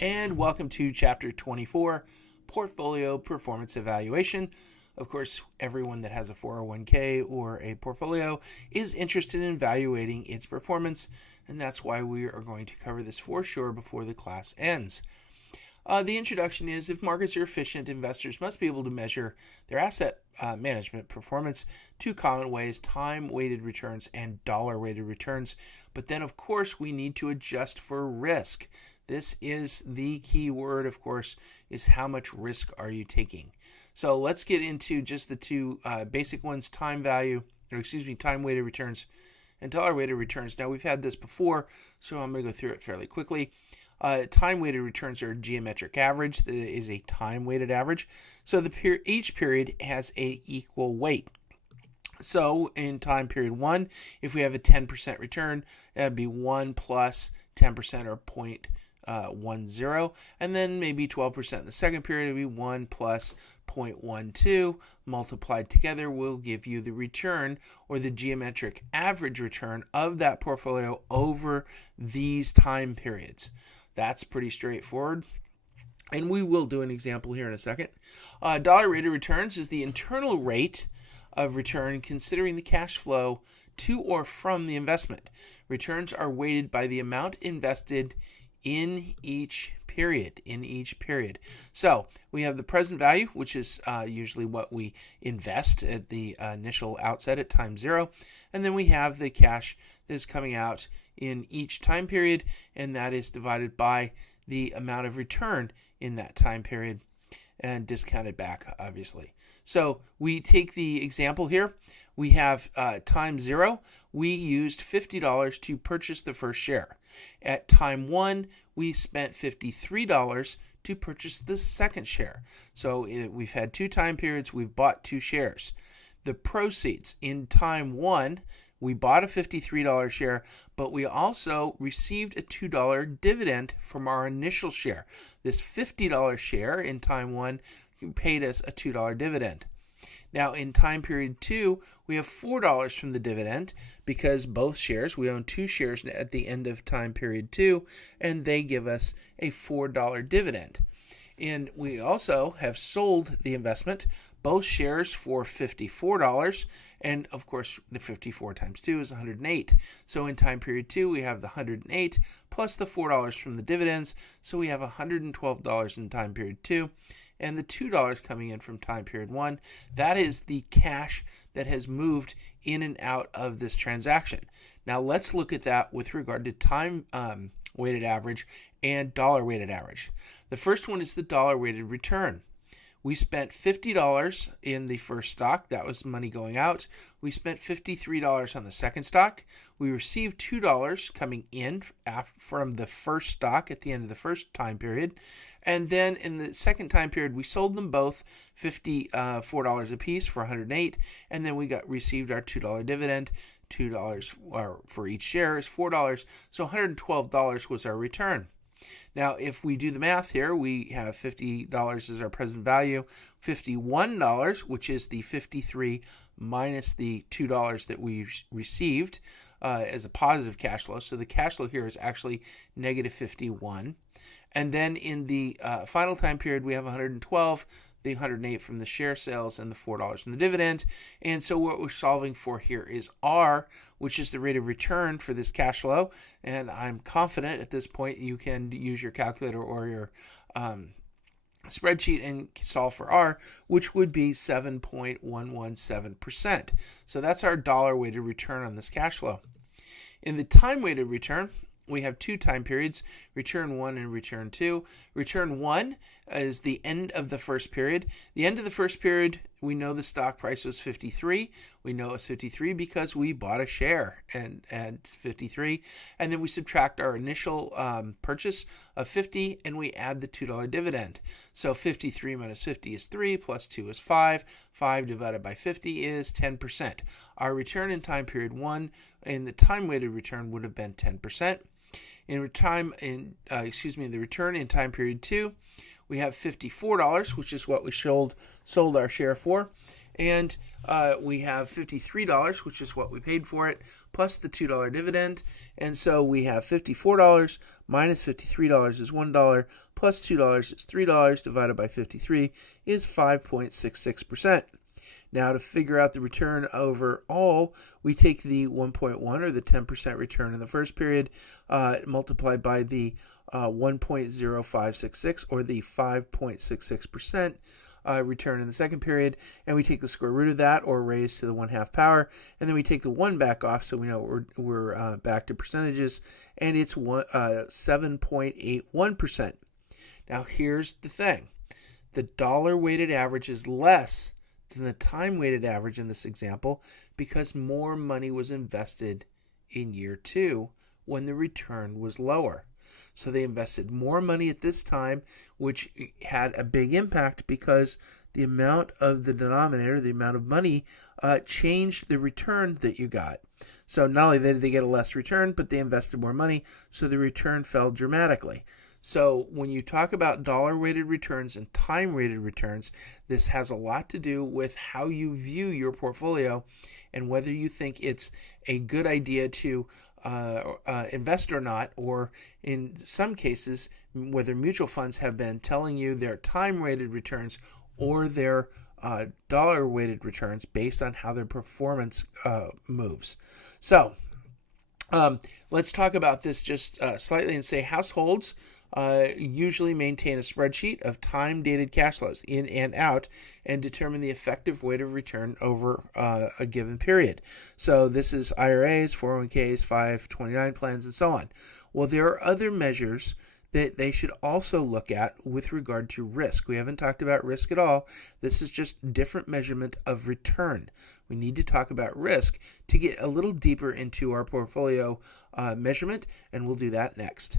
And welcome to Chapter 24, Portfolio Performance Evaluation. Of course, everyone that has a 401k or a portfolio is interested in evaluating its performance, and that's why we are going to cover this for sure before the class ends. The introduction is, if markets are efficient, investors must be able to measure their asset management performance. Two common ways: time-weighted returns and dollar-weighted returns. But then, of course, we need to adjust for risk. This is the key word, of course, is how much risk are you taking. So let's get into just the two basic ones: time-weighted returns and dollar-weighted returns. Now, we've had this before, so I'm going to go through it fairly quickly. Time-weighted returns are geometric average. That is a time-weighted average. So each period has a equal weight. So in time period 1, if we have a 10% return, that would be 1 plus 10% or 0.10. And then maybe 12% in the second period would be 1 plus 0.12 multiplied together will give you the return, or the geometric average return of that portfolio over these time periods. That's pretty straightforward, and we will do an example here in a second. Dollar-weighted returns is the internal rate of return considering the cash flow to or from the investment. Returns are weighted by the amount invested in each period. So we have the present value, which is usually what we invest at the initial outset at time 0, and then we have the cash that is coming out in each time period, and that is divided by the amount of return in that time period and discounted back, obviously. So we take the example here. We have time 0, we used $50 to purchase the first share. At time 1, we spent $53 to purchase the second share. So we've had two time periods, we've bought two shares. The proceeds in time 1, we bought a $53 share, but we also received a $2 dividend from our initial share. This $50 share in time 1 paid us a $2 dividend. Now in time period 2, we have $4 from the dividend because both shares, we own two shares at the end of time period 2, and they give us a $4 dividend. And we also have sold the investment, both shares, for $54, and of course the 54 times 2 is 108. So in time period 2, we have the 108 plus the $4 from the dividends, so we have $112 in time period 2, and the $2 coming in from time period 1. That is the cash that has moved in and out of this transaction. Now let's look at that with regard to time weighted average and dollar weighted average. The first one is the dollar weighted return. We spent $50 in the first stock. That was money going out. We spent $53 on the second stock. We received $2 coming in from the first stock at the end of the first time period. And then in the second time period, we sold them both $54 a piece for $108. And then we received our $2 dividend. $2 for each share is $4. So $112 was our return. Now, if we do the math here, we have $50 as our present value, $51, which is the 53 minus the $2 that we received as a positive cash flow. So the cash flow here is actually negative 51. And then in the final time period, we have 112, the 108 from the share sales, and the $4 from the dividend. And so what we're solving for here is R, which is the rate of return for this cash flow. And I'm confident at this point you can use your calculator or your spreadsheet and solve for R, which would be 7.117%. So that's our dollar weighted return on this cash flow. In the time weighted return, we have two time periods, return 1 and return 2. Return 1 is the end of the first period. The end of the first period, we know the stock price was 53. We know it's 53 because we bought a share and it's 53. And then we subtract our initial purchase of 50 and we add the $2 dividend. So 53 minus 50 is 3 plus 2 is 5. 5 divided by 50 is 10%. Our return in time period 1 in the time weighted return would have been 10%. The return in time period 2, we have $54, which is what we sold our share for, And we have $53, which is what we paid for it, plus the $2 dividend. And so we have $54 minus $53 is $1, plus $2 is $3, divided by 53 is 5.66%. Now, to figure out the return overall, we take the 1.1 or the 10% return in the first period, multiplied by the 1.0566 or the 5.66% return in the second period, and we take the square root of that or raise to the 1/2 power, and then we take the 1 back off, so we know we're back to percentages, and it's 7.81%. Now, here's the thing. The dollar weighted average is less than the time weighted average in this example because more money was invested in year 2 when the return was lower. So they invested more money at this time, which had a big impact because the amount of the denominator, the amount of money, changed the return that you got. So not only did they get a less return, but they invested more money, so the return fell dramatically. So when you talk about dollar-weighted returns and time-weighted returns, this has a lot to do with how you view your portfolio and whether you think it's a good idea to invest or not, or in some cases, whether mutual funds have been telling you their time-weighted returns or their dollar-weighted returns based on how their performance moves. So let's talk about this just slightly and say households usually maintain a spreadsheet of time-dated cash flows in and out and determine the effective rate of return over a given period. So this is IRAs, 401ks, 529 plans, and so on. Well, there are other measures that they should also look at with regard to risk. We haven't talked about risk at all. This is just different measurement of return. We need to talk about risk to get a little deeper into our portfolio measurement, and we'll do that next.